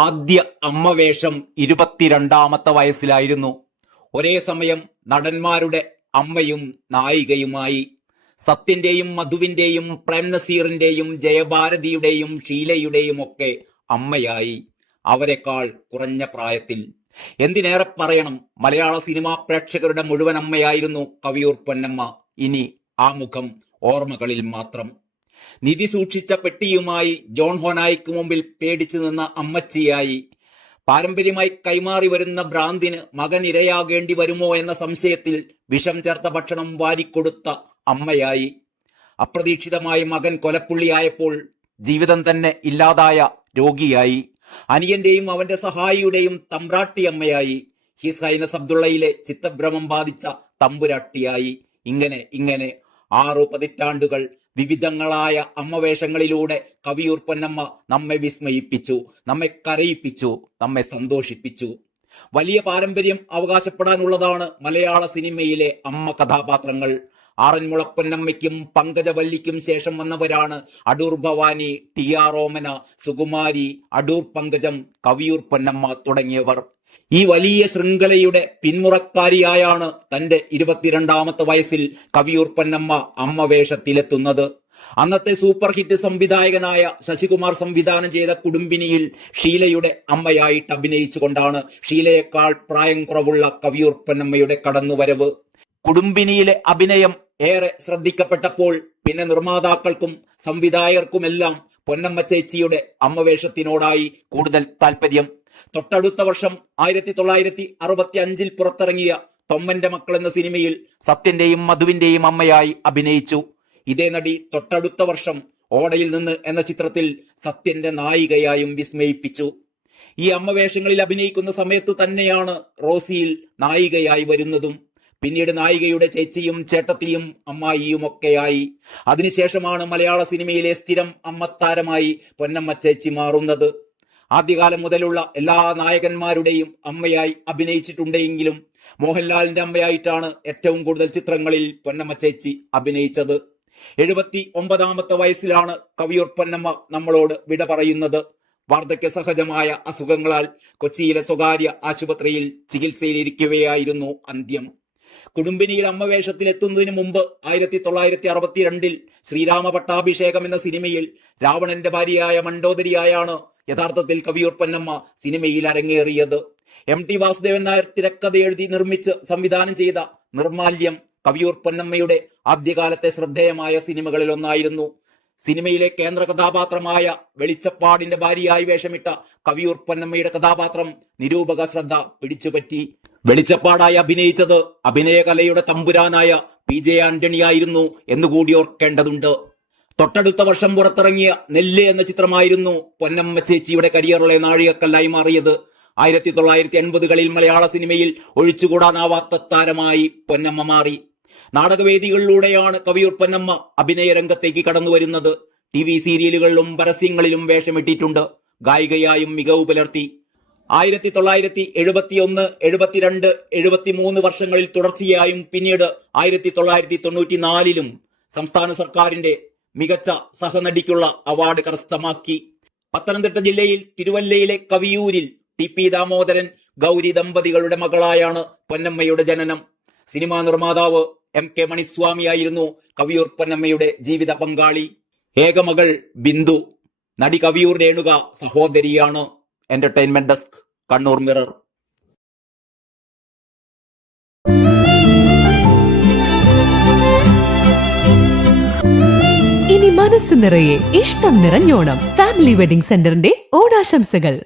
ആദ്യ അമ്മവേഷം 22-ാമത്തെ വയസ്സിലായിരുന്നു. ഒരേ സമയം നടന്മാരുടെ അമ്മയും നായികയുമായി. സത്യന്റെയും മധുവിന്റെയും പ്രേം നസീറിന്റെയും ജയഭാരതിയുടെയും ഷീലയുടെയും ഒക്കെ അമ്മയായി. അവരെക്കാൾ കുറഞ്ഞ പ്രായത്തിൽ. എന്തിനേറെ പറയണം, മലയാള സിനിമാ പ്രേക്ഷകരുടെ മുഴുവൻ അമ്മയായിരുന്നു കവിയൂർ പൊന്നമ്മ. ഇനി ആ മുഖം ഓർമ്മകളിൽ മാത്രം. നിധി സൂക്ഷിച്ച പെട്ടിയുമായി ജോൺ ഹോനായിക്ക് മുമ്പിൽ പേടിച്ചു നിന്ന അമ്മച്ചിയായി. പാരമ്പര്യമായി കൈമാറി വരുന്ന ഭ്രാന്തിന് മകൻ ഇരയാകേണ്ടി വരുമോ എന്ന സംശയത്തിൽ വിഷം ചേർത്ത ഭക്ഷണം വാരിക്കൊടുത്ത അമ്മയായി. അപ്രതീക്ഷിതമായി മകൻ കൊലപ്പുള്ളിയായപ്പോൾ ജീവിതം തന്നെ ഇല്ലാതായ രോഗിയായി. അനിയന്റെയും അവന്റെ സഹായിയുടെയും തമ്പ്രാട്ടി അമ്മയായി. ഹിസ് ഹൈനസ് അബ്ദുള്ളയിലെ ചിത്തഭ്രമം ബാധിച്ച തമ്പുരാട്ടിയായി. ഇങ്ങനെ 6 പതിറ്റാണ്ടുകൾ വിവിധങ്ങളായ അമ്മവേഷങ്ങളിലൂടെ കവിയൂർ പൊന്നമ്മ നമ്മെ വിസ്മയിപ്പിച്ചു, നമ്മെ കരയിപ്പിച്ചു, നമ്മെ സന്തോഷിപ്പിച്ചു. വലിയ പാരമ്പര്യം അവകാശപ്പെടാനുള്ളതാണ് മലയാള സിനിമയിലെ അമ്മ കഥാപാത്രങ്ങൾ. ആറന്മുള പൊന്നമ്മയ്ക്കും പങ്കജവല്ലിക്കും ശേഷം വന്നവരാണ് അടൂർ ഭവാനി, ടി ആർ ഓമന, സുകുമാരി, അടൂർ പങ്കജം, കവിയൂർ പൊന്നമ്മ തുടങ്ങിയവർ. ഈ വലിയ ശൃംഖലയുടെ പിന്മുറക്കാരിയായാണ് തന്റെ 22-ാമത്തെ വയസ്സിൽ കവിയൂർ പൊന്നമ്മ അമ്മവേഷത്തിലെത്തുന്നത്. അന്നത്തെ സൂപ്പർ ഹിറ്റ് സംവിധായകനായ ശശികുമാർ സംവിധാനം ചെയ്ത കുടുംബിനിയിൽ ഷീലയുടെ അമ്മയായിട്ട് അഭിനയിച്ചുകൊണ്ടാണ് ഷീലയേക്കാൾ പ്രായം കുറവുള്ള കവിയൂർ പൊന്നമ്മയുടെ കടന്നുവരവ്. കുടുംബിനിയിലെ അഭിനയം ഏറെ ശ്രദ്ധിക്കപ്പെട്ടപ്പോൾ പിന്നെ നിർമ്മാതാക്കൾക്കും സംവിധായകർക്കുമെല്ലാം പൊന്നമ്മ ചേച്ചിയുടെ അമ്മവേഷത്തിനോടായി കൂടുതൽ താല്പര്യം. തൊട്ടടുത്ത വർഷം 1965 പുറത്തിറങ്ങിയ തൊമ്മന്റെ മക്കൾ എന്ന സിനിമയിൽ സത്യന്റെയും മധുവിന്റെയും അമ്മയായി അഭിനയിച്ചു. ഇതേ നടി തൊട്ടടുത്ത വർഷം ഓടയിൽ നിന്ന് എന്ന ചിത്രത്തിൽ സത്യന്റെ നായികയായും വിസ്മയിപ്പിച്ചു. ഈ അമ്മവേഷങ്ങളിൽ അഭിനയിക്കുന്ന സമയത്ത് തന്നെയാണ് റോസിയിൽ നായികയായി വരുന്നതും. പിന്നീട് നായികയുടെ ചേച്ചിയും ചേട്ടത്തിയും അമ്മായിയും ഒക്കെയായി. അതിനുശേഷമാണ് മലയാള സിനിമയിലെ സ്ഥിരം അമ്മത്താരമായി പൊന്നമ്മ ചേച്ചി മാറുന്നത്. ആദ്യകാലം മുതലുള്ള എല്ലാ നായകന്മാരുടെയും അമ്മയായി അഭിനയിച്ചിട്ടുണ്ടെങ്കിലും മോഹൻലാലിന്റെ അമ്മയായിട്ടാണ് ഏറ്റവും കൂടുതൽ ചിത്രങ്ങളിൽ പൊന്നമ്മ ചേച്ചി അഭിനയിച്ചത്. 79-ാമത്തെ വയസ്സിലാണ് കവിയൂർ പൊന്നമ്മ നമ്മളോട് വിട പറയുന്നത്. വാർദ്ധക്യ സഹജമായ അസുഖങ്ങളാൽ കൊച്ചിയിലെ സ്വകാര്യ ആശുപത്രിയിൽ ചികിത്സയിലിരിക്കവെയായിരുന്നു അന്ത്യം. കുടുംബിനിയിൽ അമ്മവേഷത്തിലെത്തുന്നതിന് മുമ്പ് 1962 ശ്രീരാമ പട്ടാഭിഷേകം എന്ന സിനിമയിൽ രാവണന്റെ ഭാര്യയായ മണ്ഡോദരിയായാണ് യഥാർത്ഥത്തിൽ കവിയൂർ പൊന്നമ്മ സിനിമയിൽ അരങ്ങേറിയത്. MT വാസുദേവൻ നായർ തിരക്കഥ എഴുതി നിർമ്മിച്ച് സംവിധാനം ചെയ്ത നിർമാല്യം കവിയൂർ പൊന്നമ്മയുടെ ആദ്യകാലത്തെ ശ്രദ്ധേയമായ സിനിമകളിൽ ഒന്നായിരുന്നു. സിനിമയിലെ കേന്ദ്ര കഥാപാത്രമായ വെളിച്ചപ്പാടിന്റെ ഭാര്യയായി വേഷമിട്ട കവിയൂർ പൊന്നമ്മയുടെ കഥാപാത്രം നിരൂപക ശ്രദ്ധ പിടിച്ചുപറ്റി. വെളിച്ചപ്പാടായി അഭിനയിച്ചത് അഭിനയകലയുടെ തമ്പുരാനായ PJ ആന്റണിയായിരുന്നു എന്നുകൂടി ഓർക്കേണ്ടതുണ്ട്. തൊട്ടടുത്ത വർഷം പുറത്തിറങ്ങിയ നെല്ല് എന്ന ചിത്രമായിരുന്നു പൊന്നമ്മ ചേച്ചിയുടെ കരിയറിലെ നാഴികക്കല്ലായി മാറിയത്. 1980കളിൽ മലയാള സിനിമയിൽ ഒഴിച്ചുകൂടാനാവാത്ത താരമായി പൊന്നമ്മ മാറി. നാടകവേദികളിലൂടെയാണ് കവിയൂർ പൊന്നമ്മ അഭിനയ രംഗത്തേക്ക് കടന്നു വരുന്നത്. TV സീരിയലുകളിലും പരസ്യങ്ങളിലും വേഷമിട്ടിട്ടുണ്ട്. ഗായികയായും മികവ് പുലർത്തി. 1971, 72, 73 വർഷങ്ങളിൽ തുടർച്ചയായും പിന്നീട് 1994ലും സംസ്ഥാന സർക്കാരിന്റെ മികച്ച സഹനടിക്കുള്ള അവാർഡ് കരസ്ഥമാക്കി. പത്തനംതിട്ട ജില്ലയിൽ തിരുവല്ലയിലെ കവിയൂരിൽ TP ദാമോദരൻ, ഗൗരി ദമ്പതികളുടെ മകളായാണ് പൊന്നമ്മയുടെ ജനനം. സിനിമാ നിർമ്മാതാവ് MK മണിസ്വാമിയായിരുന്നു കവിയൂർ പൊന്നമ്മയുടെ ജീവിത പങ്കാളി. ഏകമകൾ ബിന്ദു. നടി കവിയൂർ രേണുക സഹോദരിയാണ്. Entertainment desk, Kannur Mirror. ഇനി മനസ്സ് നിറയെ ഇഷ്ടം നിറഞ്ഞോണം. ഫാമിലി വെഡിംഗ് സെന്ററിന്റെ ഓണാശംസകൾ.